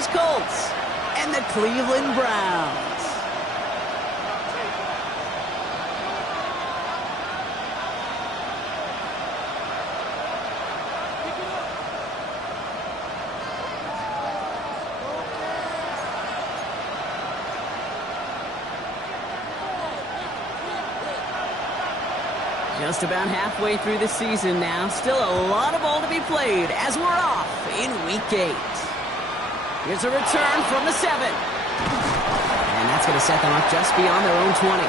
Indianapolis Colts and the Cleveland Browns. Just about halfway through the season now. Still a lot of ball to be played as we're off in Week 8. Here's a return from the 7. And that's going to set them up just beyond their own 20.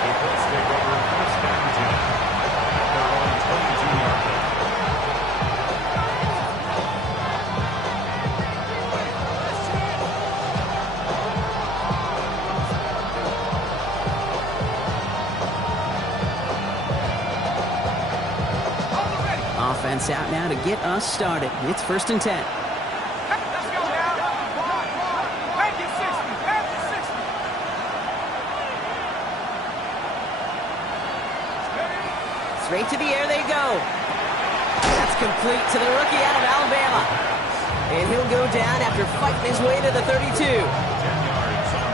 Offense out now to get us started. It's 1st and 10. Straight to the air they go. That's complete to the rookie out of Alabama. And he'll go down after fighting his way to the 32.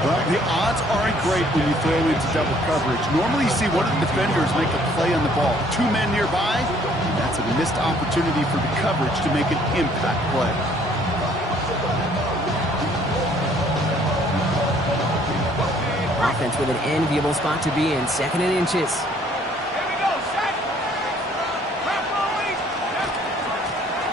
Well, the odds aren't great when you throw into double coverage. Normally you see one of the defenders make a play on the ball. 2 men nearby, and that's a missed opportunity for the coverage to make an impact play. Offense with an enviable spot to be in, 2nd and inches.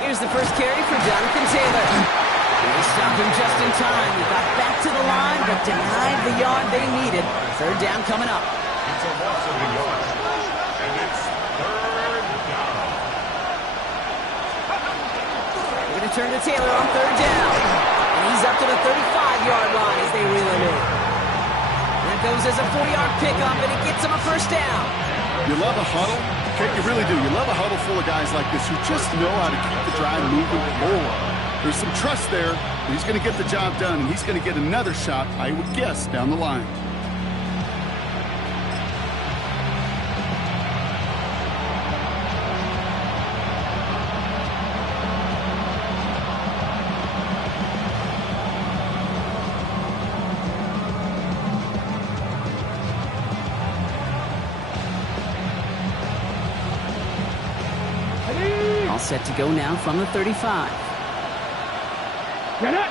Here's the first carry for Jonathan Taylor. They stopped him just in time. He got back to the line, but denied the yard they needed. 3rd down coming up. It's a loss of a yard, and it's 3rd down. They're going to turn to Taylor on 3rd down. And he's up to the 35-yard line as they reel him in. That goes as a 4-yard pickup, and it gets him a 1st down. You love a huddle? Okay, you really do. You love a huddle full of guys like this who just know how to keep the drive moving forward. There's some trust there. He's going to get the job done, and he's going to get another shot, I would guess, down the line. All set to go now from the 35. Get it!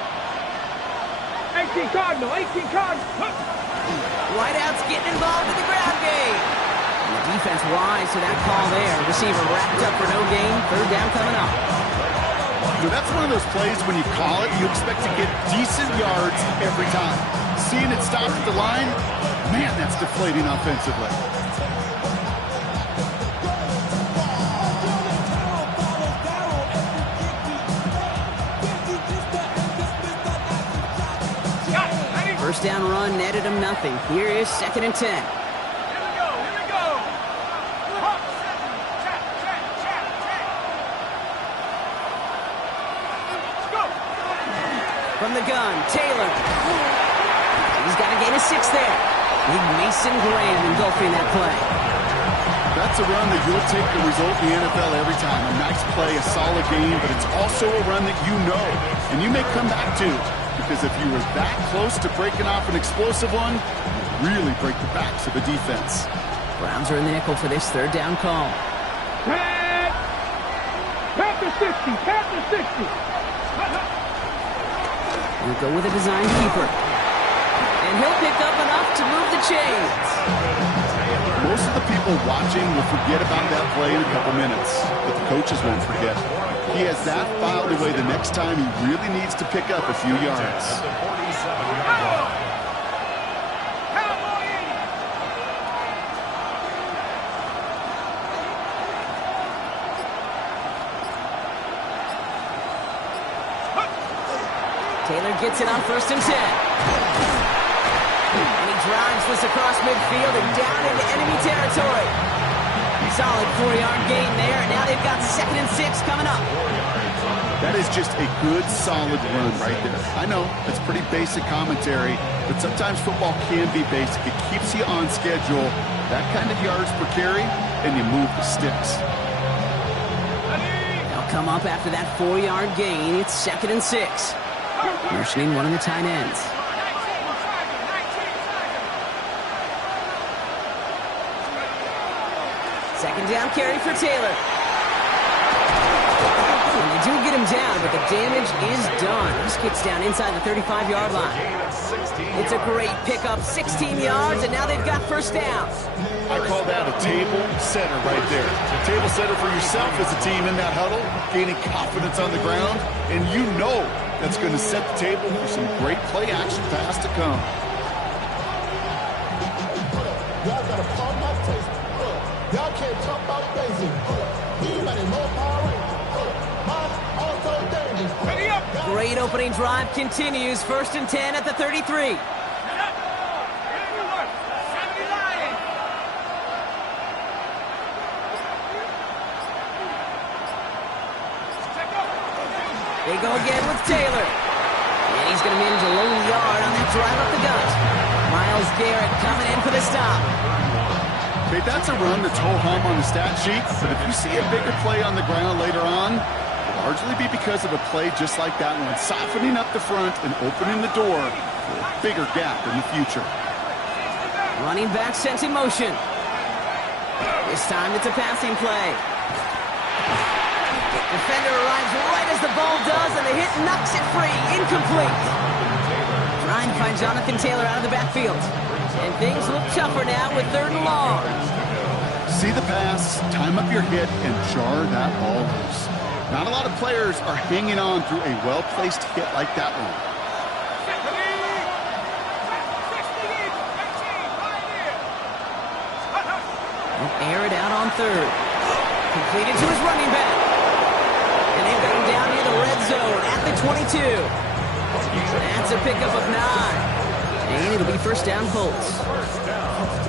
18 Cardinal, 18 Cardinal. Wideouts getting involved in the ground game. And the defense wise to that call there. Receiver wrapped up for no gain. 3rd down coming up. So that's one of those plays when you call it, you expect to get decent yards every time. Seeing it stop at the line, man, that's deflating offensively. First down run netted him nothing. Here is 2nd and 10. Here we go. From the gun, Taylor. He's got to gain a 6 there. Big Mason Graham engulfing that play. That's a run that you'll take the result in the NFL every time. A nice play, a solid game, but it's also a run that you know, and you may come back to. Because if you were that close to breaking off an explosive one, you really break the backs of the defense. Browns are in the nickel for this 3rd down call. Panther 60, Panther 60. We'll go with a design keeper. And he'll pick up enough to move the chains. Most of the people watching will forget about that play in a couple minutes, but the coaches won't forget. He has that filed away the next time he really needs to pick up a few yards. Taylor gets it on 1st and 10. And he drives this across midfield and down into enemy territory. Solid 4-yard gain there, and now they've got 2nd and 6 coming up. That is just a good, solid run right there. I know, it's pretty basic commentary, but sometimes football can be basic. It keeps you on schedule, that kind of yards per carry, and you move the sticks. They'll come up after that 4-yard gain. It's 2nd and 6. Motioning one of the tight ends. Second down carry for Taylor. And they do get him down, but the damage is done. This kicks down inside the 35-yard line. It's a great pickup, 16 yards, and now they've got first down. I call that a table setter right there. Table setter for yourself as a team in that huddle, gaining confidence on the ground, and you know that's going to set the table for some great play action pass to come. Y'all got to pump my taste. Y'all can't talk about basic. Anybody more power? Also dangerous. Ready up. Great opening drive continues. First and 10 at the 33. They go again with Taylor. And he's going to manage a lone yard on that drive up the gut. Myles Garrett coming in for the stop. Okay, that's a run that's ho-hum on the stat sheet, but if you see a bigger play on the ground later on, it'll largely be because of a play just like that one, softening up the front and opening the door for a bigger gap in the future. Running back sent in motion. This time it's a passing play. Defender arrives right as the ball does, and the hit knocks it free. Incomplete. Trying to find Jonathan Taylor out of the backfield. And things look tougher now with 3rd and long. See the pass, time up your hit, and jar that ball loose. Not a lot of players are hanging on through a well-placed hit like that one. They'll air it out on 3rd. Completed to his running back. And they've got him down near the red zone at the 22. That's a pickup of 9. And it'll be first down Colts.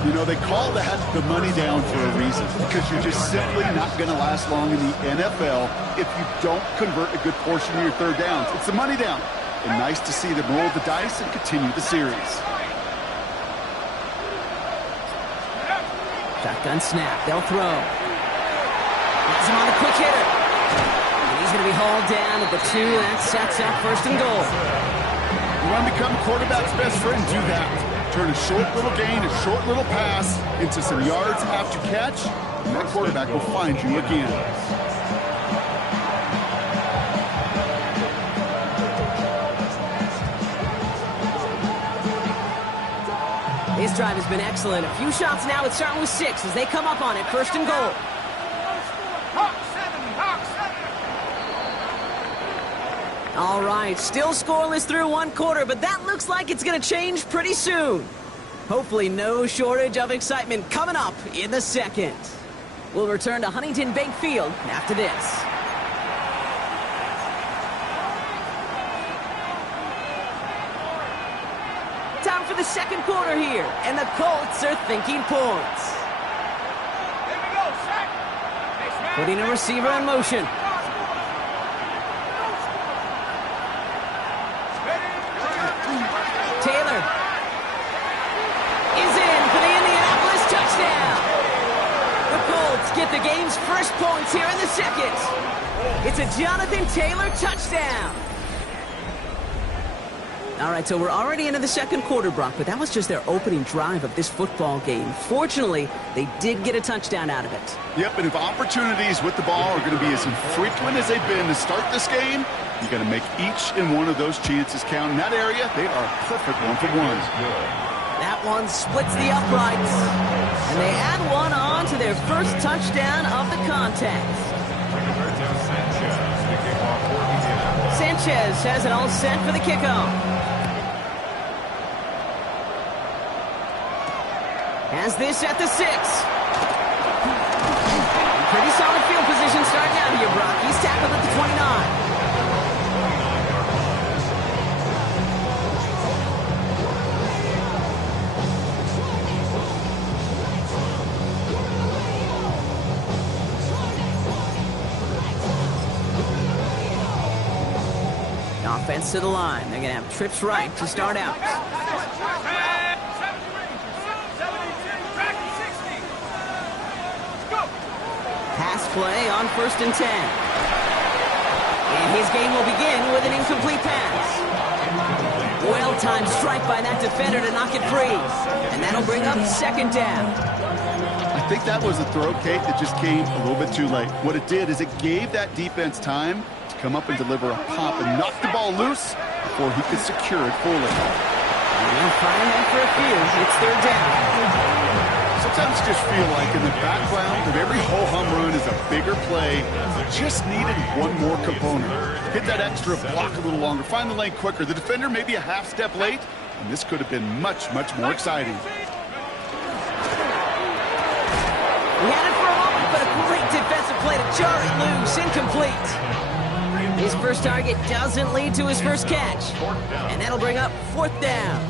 You know, they call that the money down for a reason, because you're just simply not going to last long in the NFL if you don't convert a good portion of your 3rd downs. It's the money down. And nice to see them roll the dice and continue the series. Shotgun snap. They'll throw. Has him on a quick hitter. And he's going to be hauled down at the 2. That sets up 1st and goal. You want to become a quarterback's best friend, do that. Turn a short little gain, a short little pass into some yards after catch, and that quarterback will find you again. This drive has been excellent. A few shots now. It's starting with 6 as they come up on it. 1st and goal. All right, still scoreless through 1 quarter, but that looks like it's going to change pretty soon. Hopefully no shortage of excitement coming up in the 2nd. We'll return to Huntington Bank Field after this. Time for the 2nd quarter here, and the Colts are thinking points. Putting a receiver in motion. Taylor is in for the Indianapolis touchdown. The Colts get the game's first points here in the 2nd. It's a Jonathan Taylor touchdown. All right, so we're already into the 2nd quarter, Brock, but that was just their opening drive of this football game. Fortunately, they did get a touchdown out of it. Yep, and if opportunities with the ball are going to be as infrequent as they've been to start this game, you got to make each and one of those chances count. In that area, they are a perfect 1-for-1. That one splits the uprights, and they add one on to their first touchdown of the contest. Sanchez has it all set for the kickoff. Has this at the 6. Pretty solid field position starting out here, Brock. He's tackled at the 29. Offense to the line. They're going to have trips right to start out. Pass play on 1st and 10. And his game will begin with an incomplete pass. well-timed strike by that defender to knock it free. And that'll bring up second down. I think that was a throw, Kate, that just came a little bit too late. What it did is it gave that defense time to come up and deliver a pop and knock the ball loose before he could secure it fully. And firing that for a few. It's third down. Sometimes you just feel like in the background of every ho-hum run is a bigger play. Just needed one more component. Hit that extra block a little longer. Find the lane quicker. The defender may be a half step late, and this could have been much, much more exciting. He had it for a moment, but a great defensive play to jar it loose. Incomplete. His first target doesn't lead to his first catch. And that'll bring up fourth down.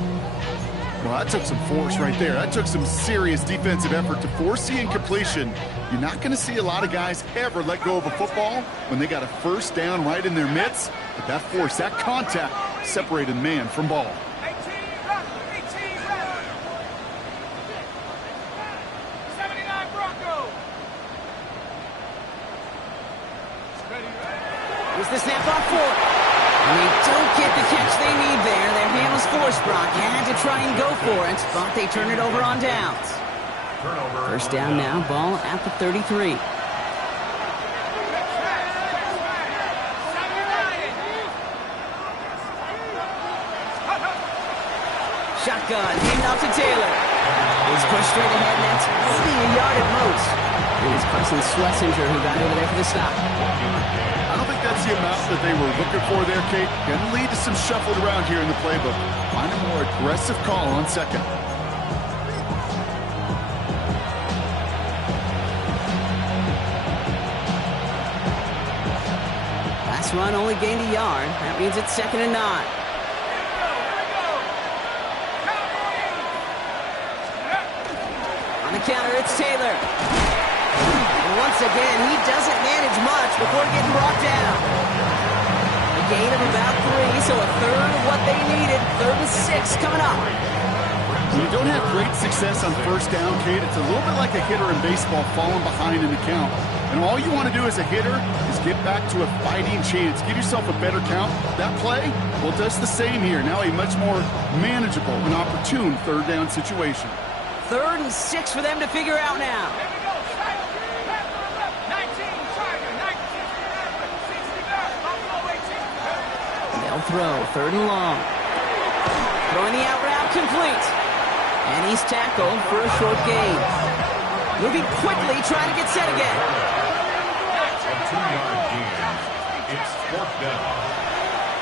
Well, that took some force right there. That took some serious defensive effort to force the incompletion. You're not going to see a lot of guys ever let go of a football when they got a first down right in their midst. But that force, that contact, separated man from ball. 79 Bronco. Here's the snap off for it. And they don't get the catch they need there. Their hand was forced, Brock. Had to try and go for it, but they turn it over on downs. First down now, ball at the 33. Shotgun, handed off to Taylor. He's pushed straight ahead, and that's maybe a yard at most. It was Carson Schlesinger who got over there for the stop. I don't think that's the amount that they were looking for there, Kate. Going to lead to some shuffled around here in the playbook. Find a more aggressive call on second. Last run only gained a yard. That means it's 2nd and 9. On the counter, it's Taylor. And once again, he doesn't manage much before getting brought down. A gain of about 3, so a third of what they needed. 3rd and 6 coming up. When you don't have great success on first down, Kate, it's a little bit like a hitter in baseball falling behind in the count. And all you want to do as a hitter is get back to a fighting chance. Give yourself a better count. That play, well, does the same here. Now a much more manageable and opportune third down situation. 3rd and 6 for them to figure out now. They'll throw, 3rd and long. Throwing the out route, complete. And he's tackled for a short gain. Moving quickly, trying to get set again. A 2-yard gain. It's 4th down.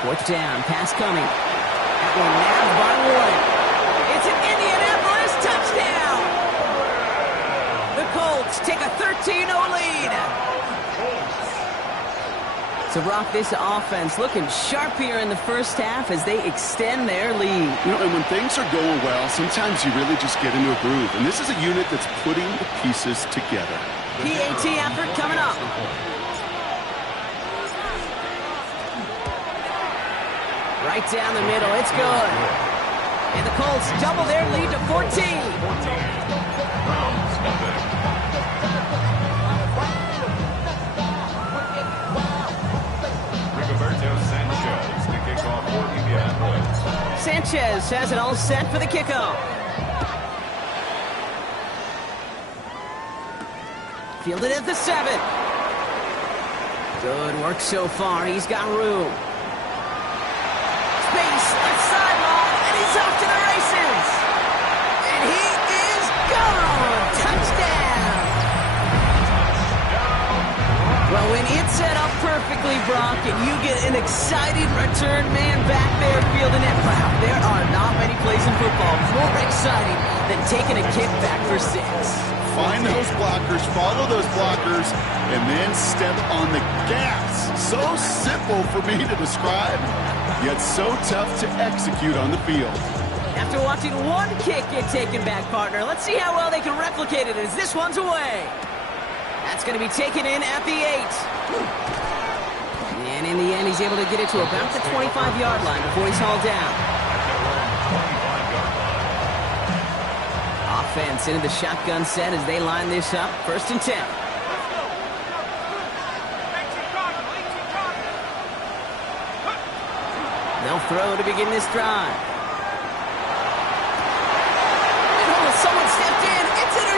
4th down, pass coming. That one nabbed by Warren. It's an Indianapolis touchdown. The Colts take a 13-0 lead. So, Brock, this offense looking sharp here in the first half as they extend their lead. You know, and when things are going well, sometimes you really just get into a groove. And this is a unit that's putting the pieces together. PAT effort coming up. Right down the middle, it's good. And the Colts double their lead to 14. Sanchez, the kickoff for Indianapolis. Sanchez has it all set for the kickoff. Fielded at the 7. Good work so far. He's got room. Space, left sideline, and he's off to the races. And he is gone. Touchdown. Well, when it's set up perfectly, Brock, and you get an exciting return man back there fielding it, wow, there are not many plays in football more exciting than taking a kick back for 6. Find those blockers, follow those blockers, and then step on the gas. So simple for me to describe, yet so tough to execute on the field. After watching one kick get taken back, partner, let's see how well they can replicate it as this one's away. That's going to be taken in at the 8. And in the end, he's able to get it to about the 25-yard line before he's hauled down. Offense into the shotgun set as they line this up. 1st and 10. They'll throw to begin this drive.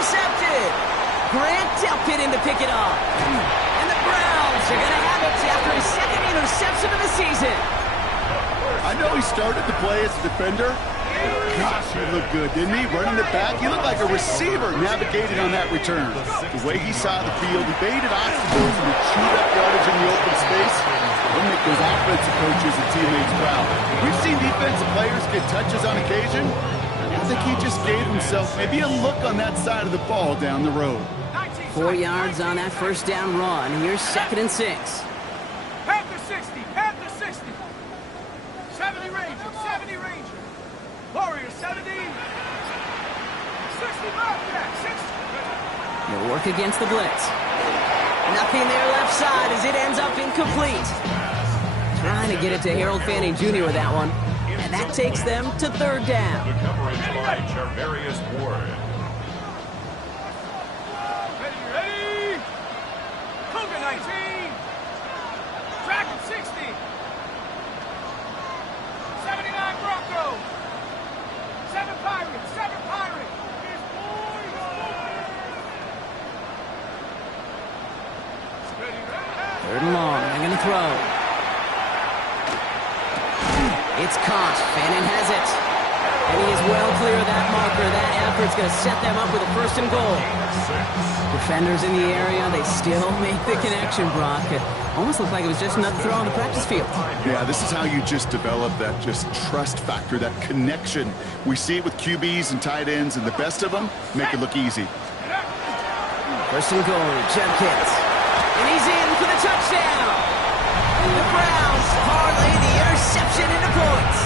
intercepted. Grant Delpit in to pick it up. And the Browns are going to have it after his second interception of the season. I know he started to play as a defender. Gosh, he looked good, didn't he? Running it back, he looked like a receiver navigating on that return. The way he saw the field, he baited obstacles and chewed up yardage in the open space. He'll make those offensive coaches and teammates proud. We've seen defensive players get touches on occasion. I think he just gave himself maybe a look on that side of the ball down the road. 4 yards on that first down run. Here's 2nd and 6. Panther 60, Panther 60. 70 Ranger, 70 Ranger. Warrior 70. 60 Bobcat, 60. They'll work against the blitz. Nothing there left side as it ends up incomplete. Trying to get it to Harold Fanning Jr. with that one. And that takes them to 3rd down. The coverage by Charvarius Ward. Ready? Cougar 19. Dragon 60. 79 Bronco. 7 Pirates, 7 Pirates. Ready? 3rd and long. They're going to throw. It's caught. Fannin has it. And he is well clear of that marker. That effort's going to set them up with a 1st and goal. Defenders in the area, they still make the connection, Brock. It almost looked like it was just another throw on the practice field. Yeah, this is how you just develop that just trust factor, that connection. We see it with QBs and tight ends, and the best of them make it look easy. 1st and goal, Judkins. And he's in for the touchdown. The Browns parlay the interception into points.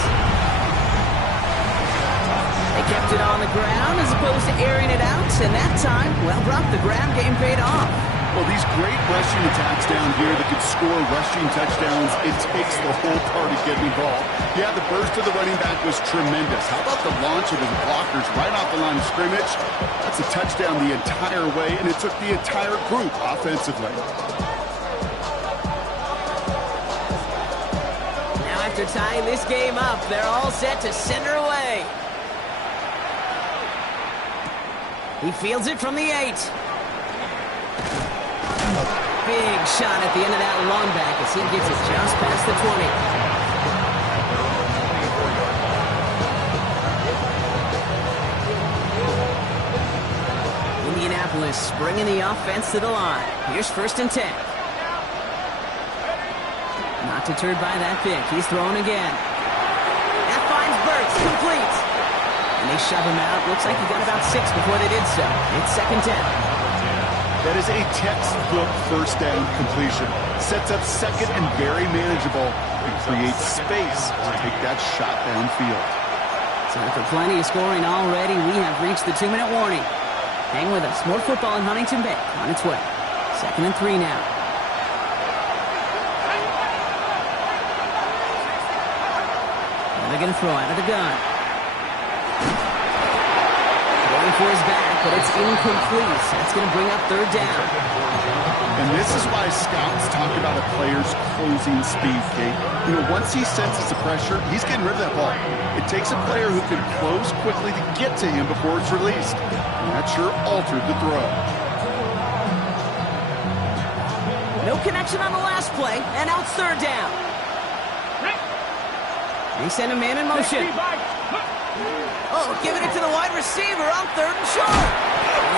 They kept it on the ground as opposed to airing it out, and that time, well, Brock, the ground game paid off. Well, these great rushing attacks down here that could score rushing touchdowns, it takes the whole party getting involved. Yeah, the burst of the running back was tremendous. How about the launch of his blockers right off the line of scrimmage? That's a touchdown the entire way, and it took the entire group offensively. After tying this game up, they're all set to send her away. He fields it from the 8. Big shot at the end of that run back as he gets it just past the 20. Indianapolis bringing the offense to the line. Here's 1st and 10. Not deterred by that pick. He's thrown again. That finds Burks, complete. And they shove him out. Looks like he got about 6 before they did so. It's 2nd down. That is a textbook 1st down completion. Sets up 2nd and very manageable and creates space to take that shot downfield. So after plenty of scoring already, we have reached the 2-minute warning. Hang with us. More football in Huntington Bay on its way. 2nd and 3 now. They're going to throw out of the gun. Going for his back, but it's incomplete. That's going to bring up 3rd down. And this is why scouts talk about a player's closing speed, Kate. You know, once he senses the pressure, he's getting rid of that ball. It takes a player who can close quickly to get to him before it's released. And that sure altered the throw. No connection on the last play, and now it's 3rd down. They send a man in motion. Oh, giving it to the wide receiver on 3rd and short.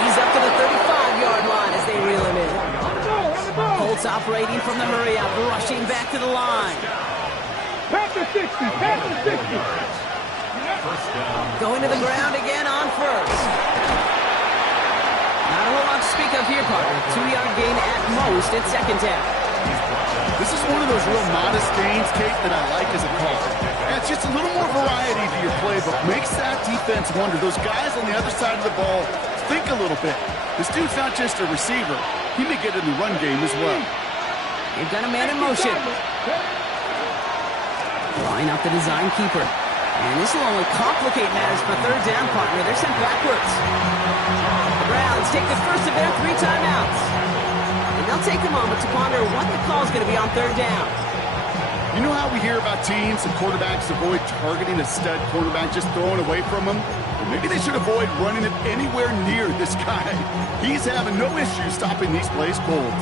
He's up to the 35-yard line as they reel him in. Colts operating from the hurry-up, rushing back to the line. Panther 60, Panther 60. Going to the ground again on 1st. Not a whole lot to speak of here, partner. 2-yard gain at most at 2nd down. This is one of those real modest gains, Kate, that I like as a call. And it's just a little more variety to your playbook. Makes that defense wonder. Those guys on the other side of the ball think a little bit. This dude's not just a receiver. He may get in the run game as well. They've got a man in motion. Line up the design keeper. And this will only complicate matters for 3rd down, partner. They're sent backwards. The Browns take the first of their 3 timeouts. And they'll take a moment to ponder what the call is going to be on 3rd down. You know how we hear about teams and quarterbacks avoid targeting a stud quarterback, just throwing away from him? Well, maybe they should avoid running it anywhere near this guy. He's having no issue stopping these plays cold.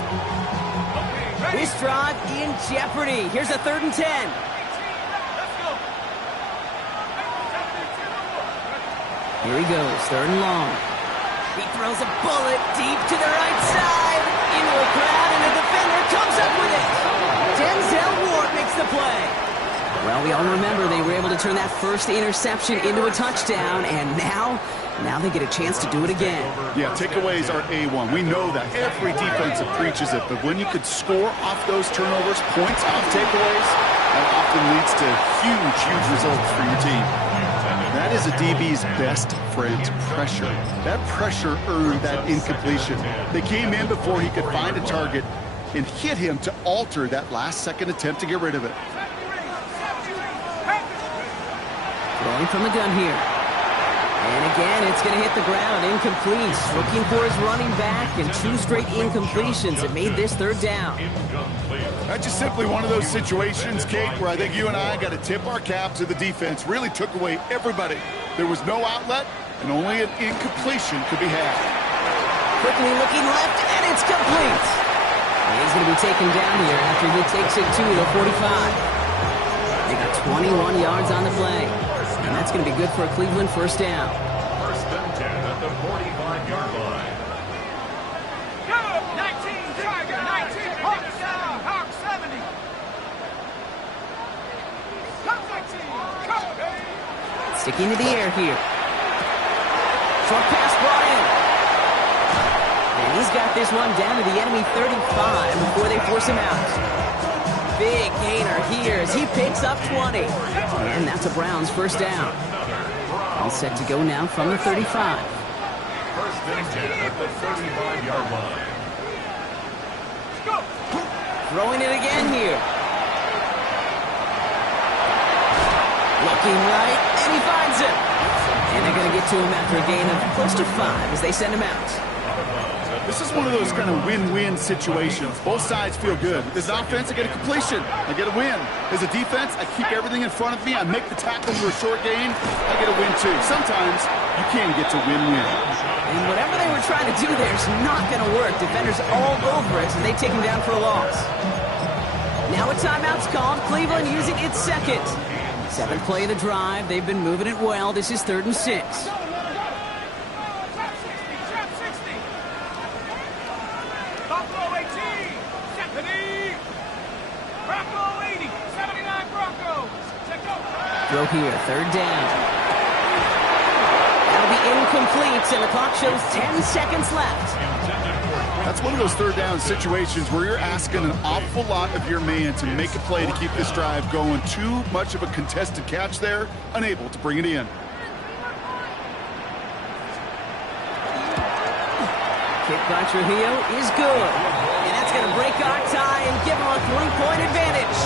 This drive in jeopardy. Here's a 3rd and 10. Here he goes, 3rd and long. He throws a bullet deep to the right side. Into a crowd, and the defender comes up with it. Denzel Ward makes the play. Well, we all remember they were able to turn that first interception into a touchdown, and now they get a chance to do it again. Yeah, takeaways are A1. We know that. Every defensive preaches it, but when you could score off those turnovers, points off takeaways, that often leads to huge results for your team. That is a DB's best friend, pressure. That pressure earned that incompletion. They came in before he could find a target and hit him to alter that last-second attempt to get rid of it. Throwing from the gun here. And again, it's going to hit the ground. Incomplete. Looking for his running back, and 2 straight incompletions that made this 3rd down. That's just simply one of those situations, Kate, where I think you and I got to tip our cap to the defense. Really took away everybody. There was no outlet, and only an incompletion could be had. Quickly looking left, and it's complete. And he's going to be taken down here after he takes it to the 45. They got 21 yards on the play. And that's going to be good for a Cleveland 1st down. 1st and 10 at the 45-yard line. Go! 19, Tiger, 19, Hawk 70, Hawk 70. Come 19, come, baby. Sticking to the air here. Short pass brought in. And he's got this one down to the enemy 35 before they force him out. Big gainer here as he picks up 20. And that's a Browns 1st down. All set to go now from the 35. 1st and 10 at the 35-yard line. Go! Throwing it again here. Looking right, and he finds him. And they're going to get to him after a gain of close to 5 as they send him out. This is one of those kind of win-win situations. Both sides feel good. As an offense, I get a completion. I get a win. As a defense, I keep everything in front of me. I make the tackle for a short gain. I get a win, too. Sometimes you can get to win-win. And whatever they were trying to do there is not going to work. Defenders all over it, and they take him down for a loss. Now a timeout's called. Cleveland using its 2nd. 7th play of the drive. They've been moving it well. This is 3rd and 6. Buffalo 18, Stephanie. Bronco 80, 79 Broncos. Check out. Throw here, 3rd down. That'll be incomplete, and the clock shows 10 seconds left. That's one of those 3rd down situations where you're asking an awful lot of your man to make a play to keep this drive going. Too much of a contested catch there, unable to bring it in. Kick by Trujillo is good. And that's going to break our tie and give him a 3-point advantage.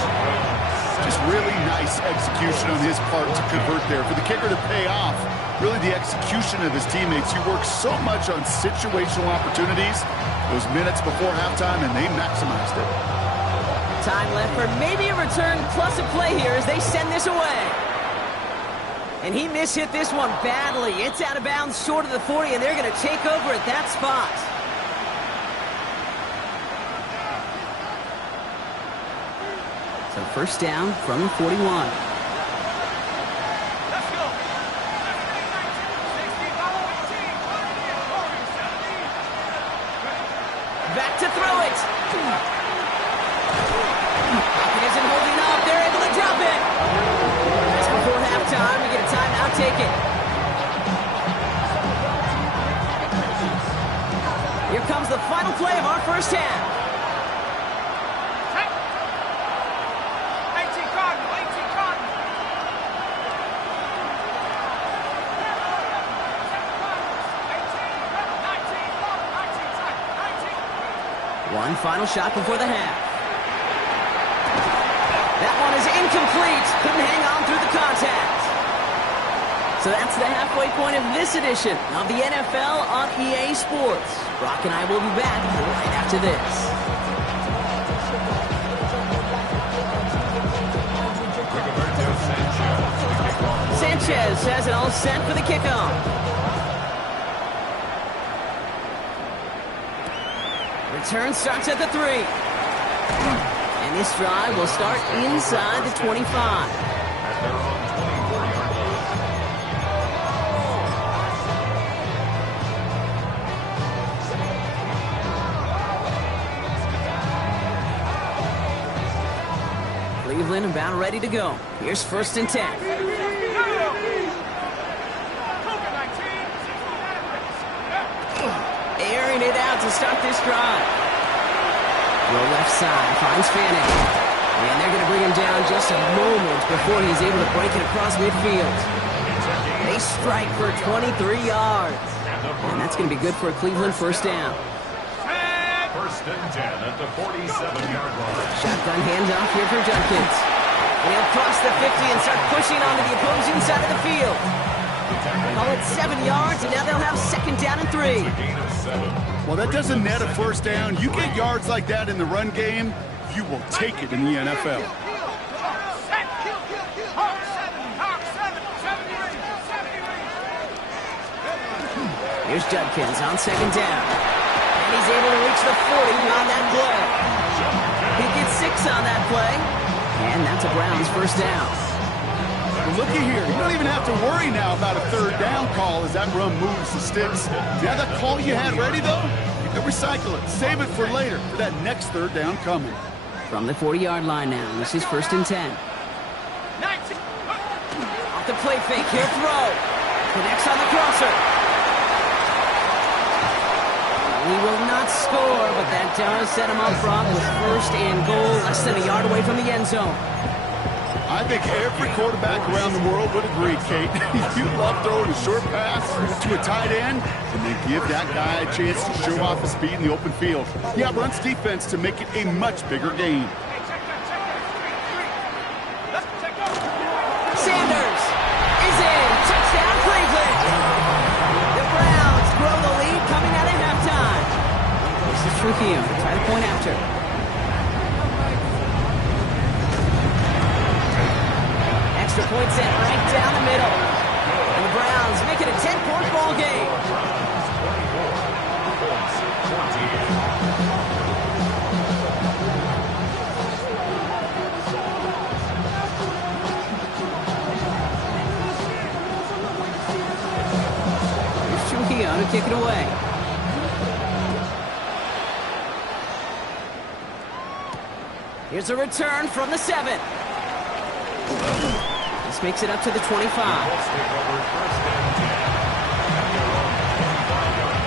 Just really nice execution on his part to convert there. For the kicker to pay off, really the execution of his teammates. He works so much on situational opportunities, those minutes before halftime, and they maximized it. Time left for maybe a return plus a play here as they send this away. And he mishit this one badly. It's out of bounds short of the 40, and they're going to take over at that spot. So 1st down from the 41. Let's go. Back to throw it. Pocket isn't holding up. They're able to drop it. Just before halftime, we get a timeout taken. Here comes the final play of our 1st half. 18 Cardinal, 18 Cardinal. One final shot before the half. That one is incomplete. Couldn't hang on through the contact. So that's the halfway point of this edition of the NFL on EA Sports. Brock and I will be back right after this. Sanchez has it all set for the kickoff. Return starts at the 3. And this drive will start inside the 25. At their own 24-yard line. Cleveland about ready to go. Here's 1st and 10. Airing it out to start this drive. Go left side, finds Fanning. And they're going to bring him down just a moment before he's able to break it across midfield. They strike for 23 yards. And that's going to be good for a Cleveland 1st down. 1st and 10 at the 47-yard line. Shotgun handoff here for Judkins. And he'll cross the 50 and start pushing onto the opposing side of the field. Call it 7 yards, and now they'll have 2nd down and 3. Gain of 7. Well, that doesn't net a 1st down. You get yards like that in the run game, you will take it in the NFL. Here's Judkins on 2nd down. And he's able to reach the 40 on that play. He gets 6 on that play. And that's a Browns 1st down. Well, looky here. You don't even have to worry now about a 3rd down call as that run moves the sticks. Yeah, that call you had ready, though, you can recycle it. Save it for later for that next 3rd down coming. From the 40-yard line now, this is 1st and 10. Off the play fake, he'll throw. Connects on the crosser. He will not score, but that does set him up, Brock, with 1st and goal, less than a yard away from the end zone. I think every quarterback around the world would agree, Kate. You love throwing a short pass to a tight end and then give that guy a chance to show off his speed in the open field. Yeah, runs defense to make it a much bigger game. Sanders is in. Touchdown, Cleveland. The Browns grow the lead coming out at halftime. This is Trujillo to try to point after. Extra point set right down the middle. And the Browns make it a 10-point ball game. Browns 24, Colts 28. Here's Trujillo to kick it away. Here's a return from the 7. This makes it up to the 25. Colts take over 1st and 10 at their own 25-yard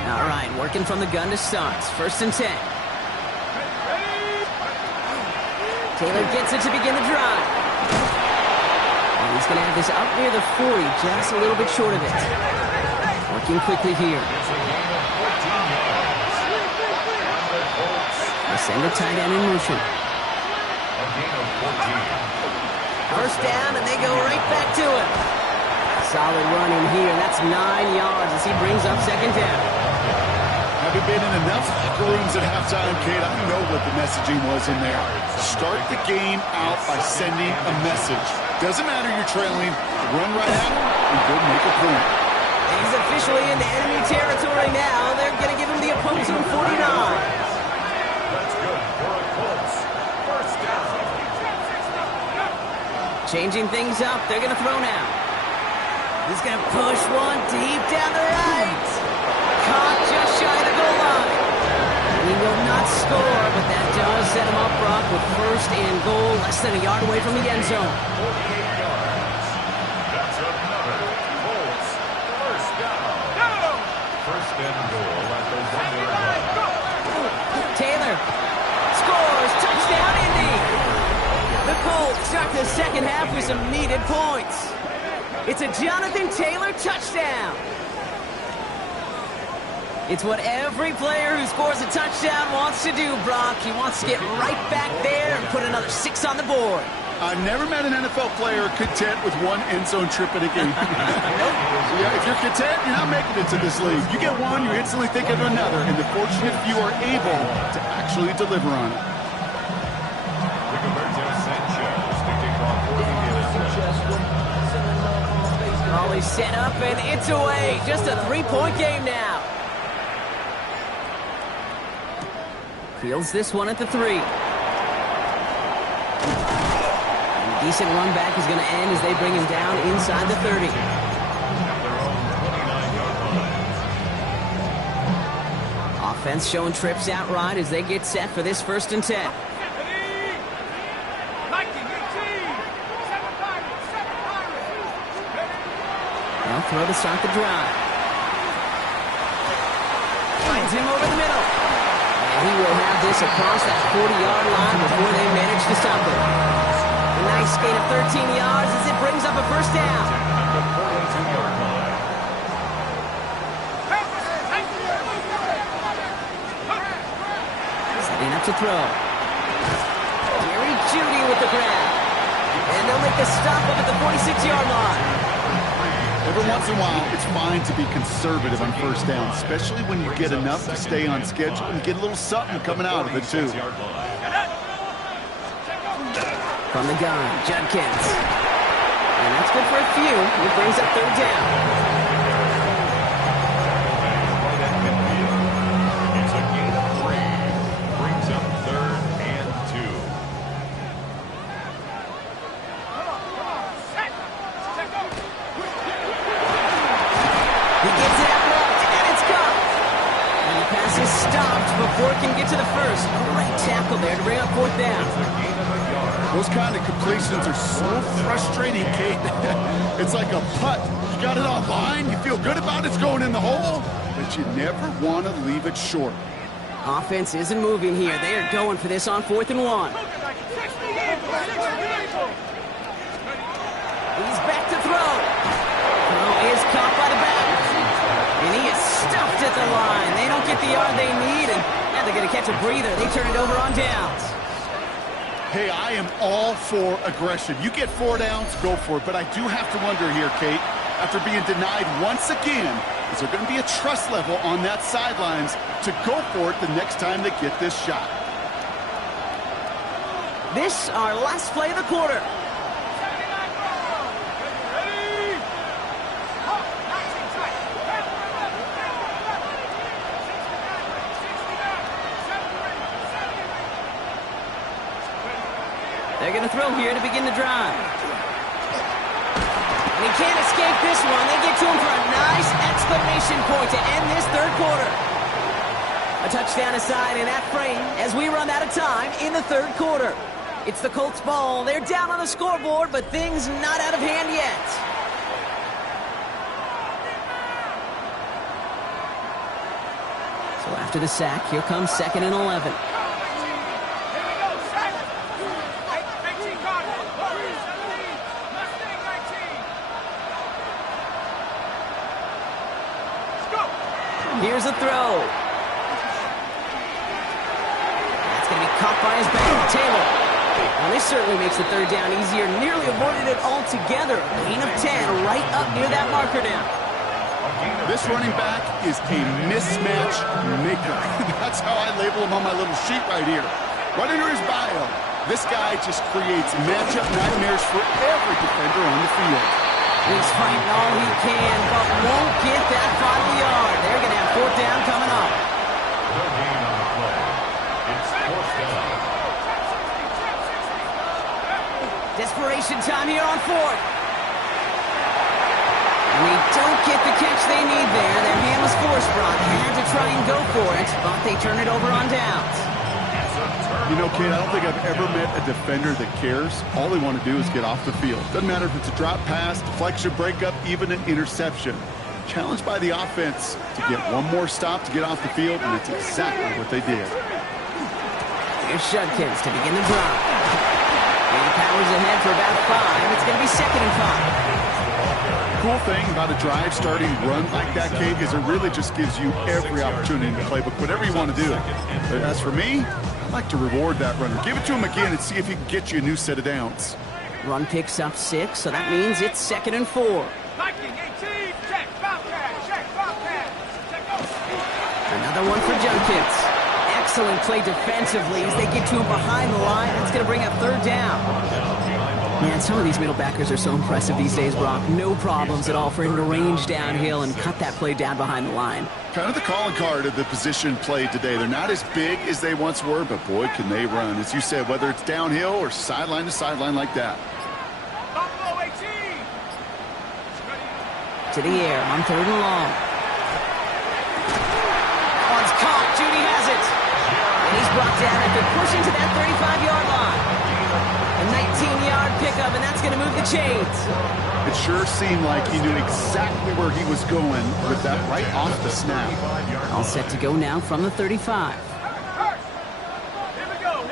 line. All right, working from the gun to start. 1st and 10. Taylor gets it to begin the drive. And he's going to have this up near the 40, just a little bit short of it. Working quickly here. It's a gain of 14 yards. And the Colts They send the tight end in motion. a gain of 14. 1st down, and they go right back to it. Solid run in here. That's 9 yards as he brings up 2nd down. Having been in enough locker rooms at halftime, Kate, I know what the messaging was in there. Start the game out by sending a message. Doesn't matter you're trailing, run right at him and go make a point. He's officially into enemy territory now. They're going to give him the opposing 49. That's good for a Colts 1st down. Changing things up. They're going to throw now. He's going to push one deep down the right. Caught just shy of the goal line. He will not score, but that does set him up, Brock, with 1st and goal, less than a yard away from the end zone. 48 yards. That's another Colts 1st down. 1st and goal at the 1-yard line. Taylor scores. Touchdown, Indy. The Colts start the 2nd half with some needed points. It's a Jonathan Taylor touchdown. It's what every player who scores a touchdown wants to do, Brock. He wants to get right back there and put another 6 on the board. I've never met an NFL player content with one end zone trip in a game. Yeah, if you're content, you're not making it to this league. You get one, you're instantly thinking of another, and the fortunate few are able to actually deliver on it. Always set up, and it's away. Just a 3-point game now. Fields this one at the 3. And a decent run back is going to end as they bring him down inside the 30. Offense showing trips out right as they get set for this 1st and 10. They'll throw to start the drive. Finds him over the middle. And he will have this across that 40-yard line before they manage to stop him. A nice gain of 13 yards as it brings up a 1st down. Setting up to throw. Jerry Jeudy with the grab. And they'll make the stop up at the 46-yard line. Every once in a while, it's fine to be conservative on 1st down, especially when you get enough to stay on schedule and get a little something coming out of it, too. From the gun, Judkins. And that's good for a few. It brings up 3rd down. It's a gain of 3. Brings up 3rd and 2. He gives it out left, and it's caught. And the pass is stopped before it can get to the 1st. Great tackle there to bring up 4th down. Those kind of completions are so frustrating, Kate. It's like a putt. You got it on line, you feel good about it's going in the hole, but you never want to leave it short. Offense isn't moving here. They are going for this on 4th and 1. He's back to throw. Throw is caught by the back. And he is stuffed at the line. They don't get the yard they need, and now they're going to catch a breather. They turn it over on downs. Hey, I am all for aggression. You get 4 downs, go for it. But I do have to wonder here, Kate, after being denied once again, is there going to be a trust level on that sidelines to go for it the next time they get this shot? This, our last play of the quarter. They're going to throw here to begin the drive. And he can't escape this one. They get to him for a nice exclamation point to end this 3rd quarter. A touchdown aside in that frame as we run out of time in the 3rd quarter. It's the Colts ball. They're down on the scoreboard, but things not out of hand yet. So after the sack, here comes 2nd and 11. Here's a throw. That's going to be caught by his back, Taylor. Well, this certainly makes the 3rd down easier. Nearly avoided it altogether. Gain of 10 right up near that marker now. This running back is a mismatch maker. That's how I label him on my little sheet right here. Right under his bio, this guy just creates matchup nightmares for every defender on the field. He's fighting all he can, but won't get that final yard. They're going to have 4th down coming up. No gain on the play. It's 4th down. Desperation time here on 4th. And they don't get the catch they need there. Their hand was forced, Brock. Had to try and go for it, but they turn it over on downs. You know, Kate, I don't think I've ever met a defender that cares. All they want to do is get off the field. Doesn't matter if it's a drop pass, deflection, breakup, even an interception. Challenged by the offense to get one more stop to get off the field, and that's exactly what they did. Here's Judkins to begin the drive. And powers ahead for about 5. It's going to be 2nd and 5. Cool thing about a drive starting run like that, Kate, is it really just gives you every opportunity in the playbook, whatever you want to do. But as for me, I'd like to reward that runner. Give it to him again and see if he can get you a new set of downs. Run picks up 6, so that means it's 2nd and 4. Viking 18, check, Bobcat, check, go. Another one for Junkins. Excellent play defensively as they get to him behind the line. That's going to bring up 3rd down. Man, some of these middle backers are so impressive these days, Brock. No problems at all for him to range downhill and cut that play down behind the line. Kind of the calling card of the position played today. They're not as big as they once were, but boy, can they run. As you said, whether it's downhill or sideline to sideline like that. Buffalo 18. To the air on 3rd and long. One's caught. Judy has it. And he's brought down after pushing to that 35-yard line. A 19-yard pickup, and that's going to move the chains. It sure seemed like he knew exactly where he was going with that right off the snap. All set to go now from the 35. Here we go.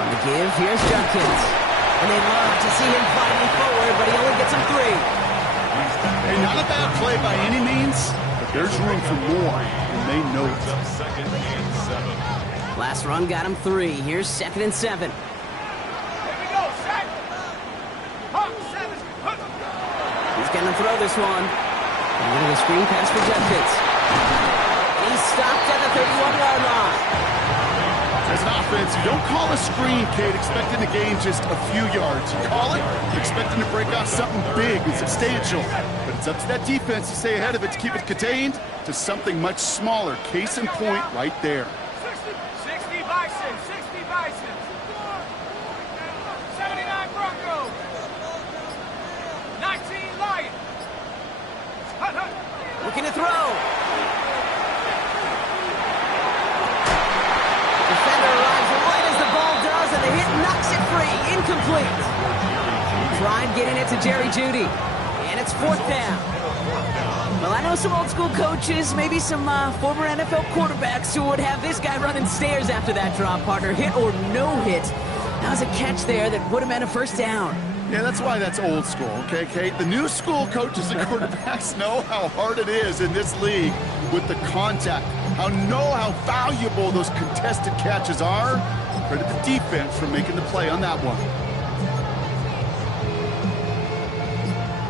On the give, here's Junkins. And they love to see him fighting forward, but he only gets him 3. Hey, not a bad play by any means, but there's room for more, and they know it. Last run got him 3. Here's 2nd and 7. Here we go, set. Hawk 7. He's going to throw this one. And a little screen pass for Junkins. He's stopped at the 31-yard line. As an offense, you don't call a screen, Kate, expecting to gain just a few yards. You call it expecting to break off something big and substantial. But it's up to that defense to stay ahead of it, to keep it contained to something much smaller. Case in point right there. 60 Bison, 79 Broncos, 19 Lions. Looking to throw. Defender arrives right as the ball does, and the hit knocks it free. Incomplete. Tried getting it to Jerry Jeudy, and it's 4th down. Well, I know some old school coaches, maybe some former NFL quarterbacks who would have this guy running stairs after that drop, partner. Hit or no hit. That was a catch there that would have meant a 1st down. Yeah, that's why that's old school, okay, Kate? The new school coaches and quarterbacks know how hard it is in this league with the contact. How valuable those contested catches are. Credit the defense for making the play on that one.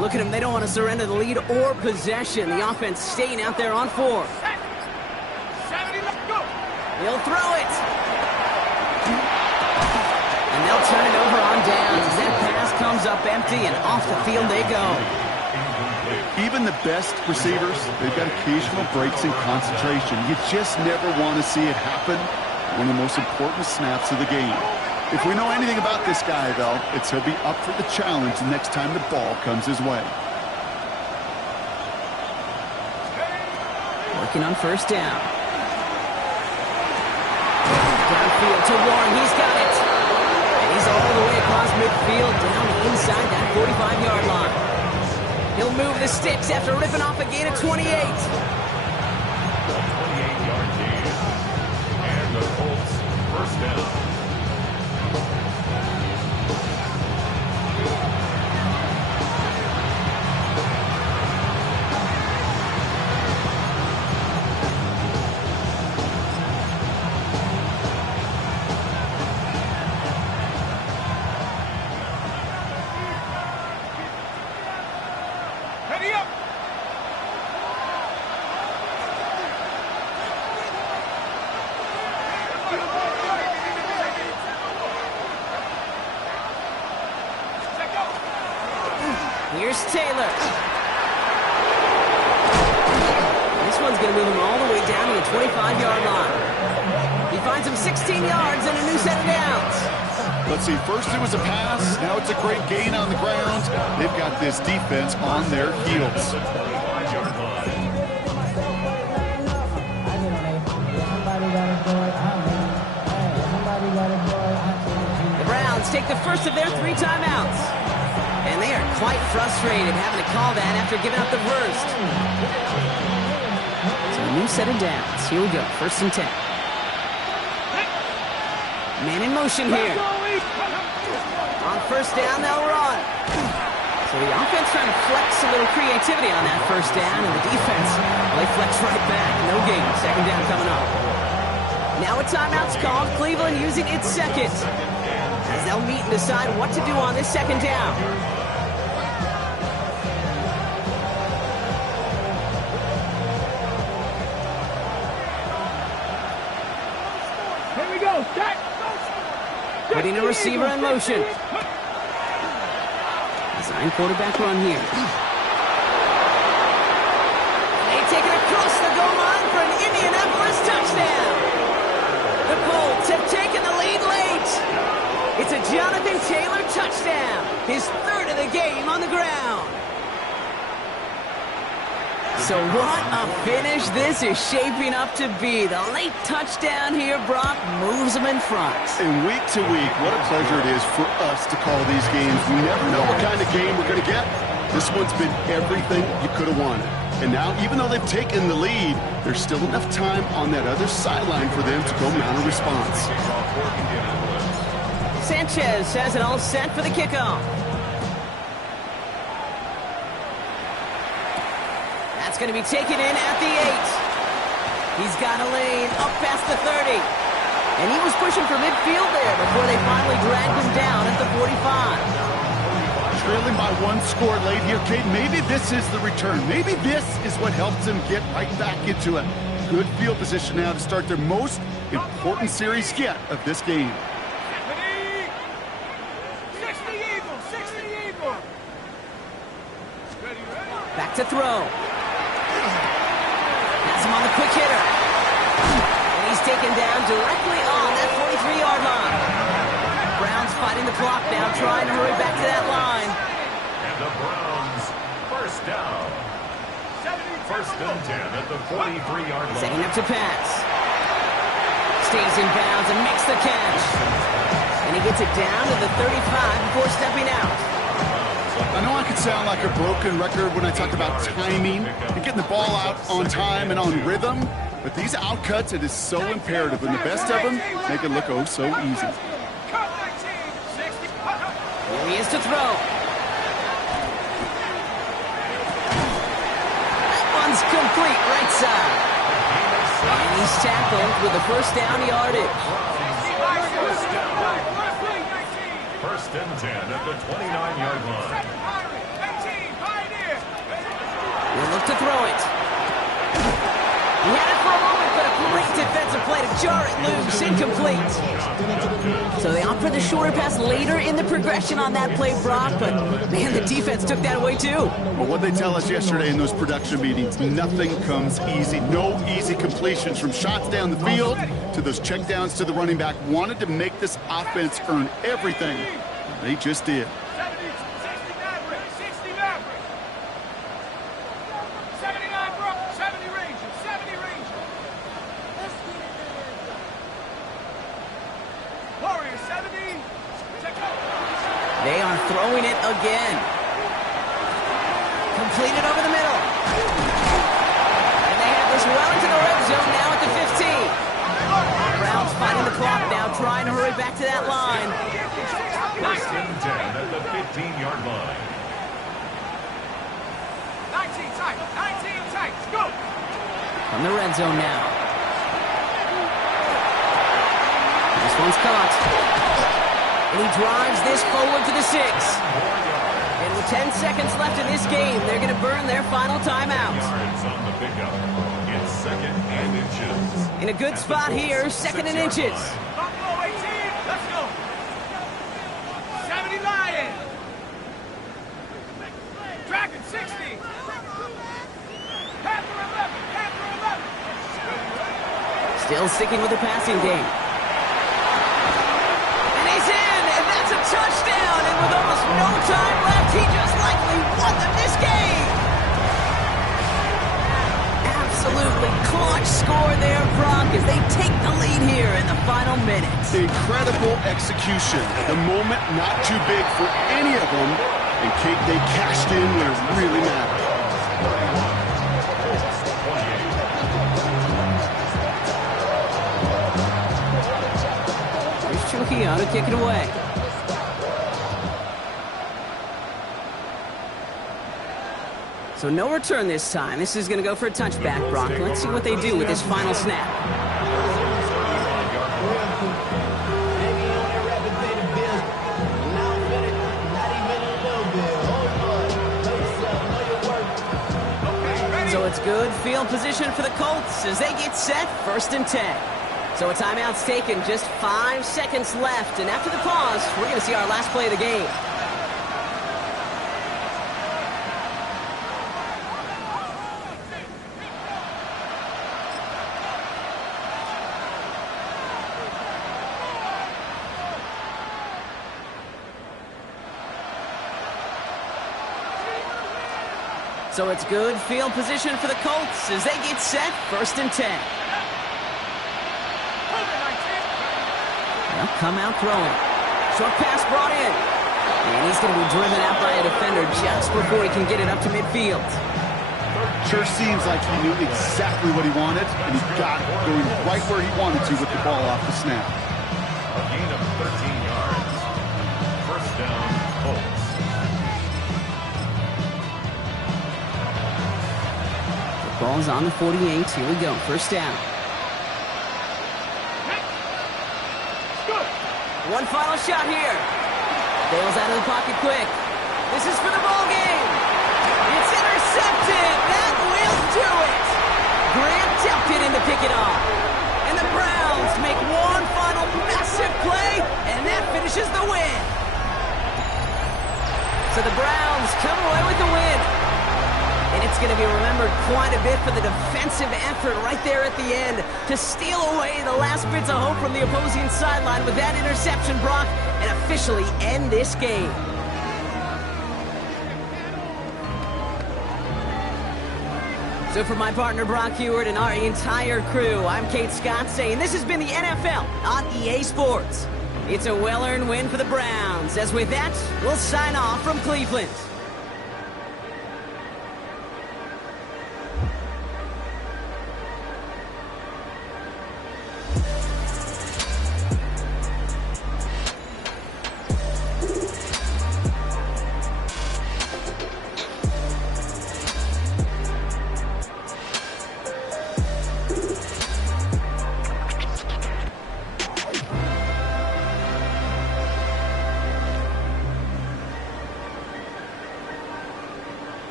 Look at them. They don't want to surrender the lead or possession. The offense staying out there on 4. 70, let's go. He'll throw it. And they'll turn it over on downs as that pass comes up empty, and off the field they go. Even the best receivers, they've got occasional breaks in concentration. You just never want to see it happen. One of the most important snaps of the game. If we know anything about this guy, though, it's he'll be up for the challenge the next time the ball comes his way. Working on 1st down. Downfield to Warren. He's got it. And he's all the way across midfield down inside that 45-yard line. He'll move the sticks after ripping off a gain of 28. 28-yard gain. And the Colts, 1st down. Ready up. Here's Taylor. This one's going to move him all the way down to the 25-yard line. He finds him 16 yards and a new set of downs. Let's see, first it was a pass, now it's a great gain on the ground. They've got this defense on their heels. The Browns take the first of their 3 timeouts. And they are quite frustrated having to call that after giving up the first. So a new set of downs. Here we go, 1st and 10. Man in motion here. On 1st down, they'll run. So the offense trying to flex a little creativity on that 1st down, and the defense, well, they flex right back. No gain. 2nd down coming up. Now a timeout's called. Cleveland using its 2nd. as they'll meet and decide what to do on this second down. Here we go. Jack. Putting a receiver in motion. Design quarterback run here. They take it across the goal line for an Indianapolis touchdown. The Colts have taken the lead late. It's a Jonathan Taylor touchdown. His third of the game on the ground. So what a finish this is shaping up to be. The late touchdown here, Brock, moves them in front. And week to week, what a pleasure it is for us to call these games. We never know what kind of game we're going to get. This one's been everything you could have wanted. And now, even though they've taken the lead, there's still enough time on that other sideline for them to go mount a response. Sanchez has it all set for the kickoff. That's going to be taken in at the 8. He's got a lane up past the 30. And he was pushing for midfield there before they finally dragged him down at the 45. Trailing by 1 score late here, Kate. Maybe this is the return. Maybe this is what helps them get right back into it. Good field position now to start their most important series yet of this game. 60 Eagles, 60 Eagles. Back to throw. Has him on the quick hitter. And he's taken down directly on that 43-yard line. Browns fighting the clock now, trying to hurry back to that line. And the Browns, first down. First and 10 at the 43-yard line. Setting up to pass. Stays in bounds and makes the catch. And he gets it down to the 35 before stepping out. I know I could sound like a broken record when I talk about timing and getting the ball out on time and on rhythm, but these outcuts, it is so imperative, and the best of them make it look oh so easy. Here he is to throw. That one's complete right side. And he's tackled with the first down yardage. First and 10 at the 29-yard line. He'll look to throw it. He had it for a moment, but a great defensive play to jar it loose. Incomplete. So they opt for the shorter pass later in the progression on that play, Brock, but man, the defense took that away too. Well, what they tell us yesterday in those production meetings, nothing comes easy. No easy completions, from shots down the field to those checkdowns to the running back. Wanted to make this offense earn everything. They just did. 70. They are throwing it again. Completed over the middle. And they have this well into the red zone now at the 15. Browns fighting the clock now, trying to hurry back to that line. First and 10 at the 15-yard line. 19 tight, 19 tight, go! From the red zone now. This one's caught. And he drives this forward to the 6. And with 10 seconds left in this game, they're going to burn their final timeout. Yards on the pickup. It's second and inches. In a good spot here, second and inches. Buffalo 18, let's go! 70 Lions! Dragon 60! Panther 11, Panther 11! Still sticking with the passing game. And he's in, and that's a touchdown. And with almost no time left, he just likely won them this game. Absolutely clutch score there, Brock, as they take the lead here in the final minutes. Incredible execution. The moment not too big for any of them. And Kate, they cashed in when it really mattered. Here's Trujillo to kick it away. So no return this time. This is going to go for a touchback, Brock. Let's see what they do with this final snap. it's good field position for the Colts as they get set, 1st and 10. So a timeout's taken, just 5 seconds left. And after the pause, we're going to see our last play of the game. So it's good field position for the Colts as they get set, 1st and 10. They'll come out throwing. Short pass brought in. And he's going to be driven out by a defender just before he can get it up to midfield. Sure seems like he knew exactly what he wanted, and he got it going right where he wanted to with the ball off the snap. A gain of 13 yards. 1st down, Colts. Ball's on the 48. Here we go. 1st down. One final shot here. Bale's out of the pocket quick. This is for the ball game. It's intercepted. That will do it. Grant tempted in to pick it off. And the Browns make one final massive play, and that finishes the win. So the Browns come away with the win. And it's going to be remembered quite a bit for the defensive effort right there at the end to steal away the last bits of hope from the opposing sideline with that interception, Brock, and officially end this game. So for my partner Brock Heward and our entire crew, I'm Kate Scott saying this has been the NFL on EA Sports. It's a well-earned win for the Browns. As with that, we'll sign off from Cleveland.